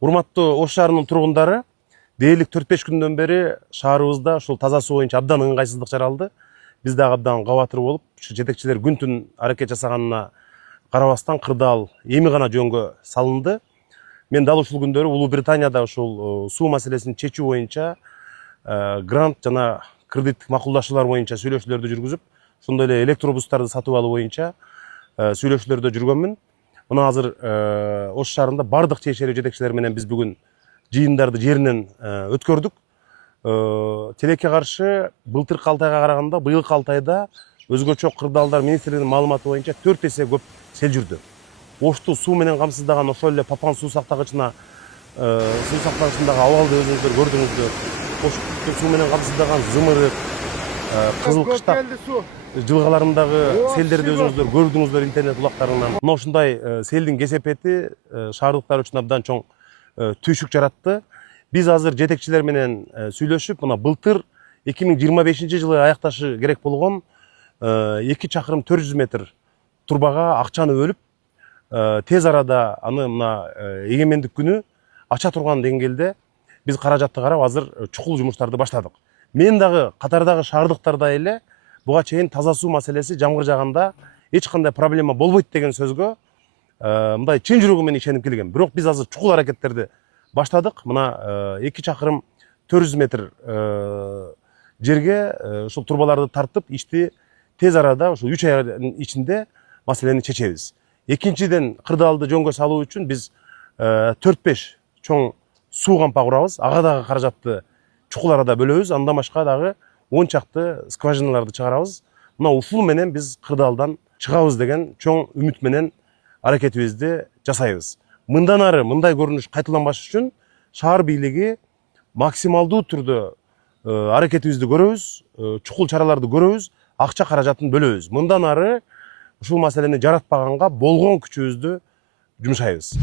Урматтуу Ош шаарынын тургундары, дээрлик 4-5 күндөн бери шаарыбызда ушул таза суу боюнча абдан ыңгайсыздык жаралды. Биз дагы абдан кабатыр болуп, ушу жетекчилер күн-түн аракет жасаганына карабастан кырдаал эми гана жөнгө салынды. Мен дал ушул күндөрү Улуу Британияда ушул суу маселесин чечүү боюнча грант жана кредиттик макулдашуулар боюнча сүйлөшүүлөрдү жүргүзүп, ошондой эле электробустарды сатып алуу боюнча сүйлөшүүлөрдө жүргөнмүн. Мына азыр Ош шаарында бардык чейшелүү жетекчилер менен биз бүгүн жыйындарды жеринен өткөрдүк. Тилекке каршы былтыркы 6 айга караганда быйылкы 6 айда өзгөчө кырдаалдар министрлигинин маалыматы боюнча 4 эсе көп сел жүрдү. Ошту суу менен камсыздаган ошол эле Папан суу сактагычына суу сактагычындагы абалды өзүңүздөр көрдүңүздөр. Ошту суу менен камсыздаган Зымырык, Кызыл Кыштак жылгаларындагы селдерди өзүңүздөр көрдүңүздөр интернет улактарынан. Мына ушундай селдин кесепети шаардыктар үчүн абдан чоң түйшүк жаратты. Биз азыр жетекчилер менен сүйлөшүп, мына былтыр 2025-жылы аякташы керек болгон 2 чакырым 400 метр турбага акчаны бөлүп, тез арада аны мына эгемендик күнү ача турган деңгээлде биз каражатты карап азыр чукул жумуштарды баштадык. Мен дагы катардагы шаардыктардай эле буга чейин таза суу маселеси жамгыр жааганда эч кандай проблема болбойт деген сөзгө мындай чын жүрөгүм менен ишенип келгем. Бирок биз азыр чукул аракеттерди баштадык. Мына 2 чакырым 400 метр жерге ушул турбаларды тартып, ишти тез арада ушул 3 айдын ичинде маселени чечебиз. Экинчиден, кырдаалды жөнгө салуу үчүн биз 4-5 чоң суу кампа курабыз. Ага дагы каражатты чукул арада бөлөбүз. Андан башка дагы 10 чакты скважиналарды чыгарабыз. Мына ушул менен биз кырдаалдан чыгабыз деген чоң үмүт менен аракетибизди жасайбыз. Мындан ары мындай көрүнүш кайталанбаш үчүн шаар бийлиги максималдуу түрдө аракетибизди көрөбүз, чукул чараларды көрөбүз, акча каражатын бөлөбүз. Мындан ары ушул маселени жаратпаганга болгон күчүбүздү жумшайбыз.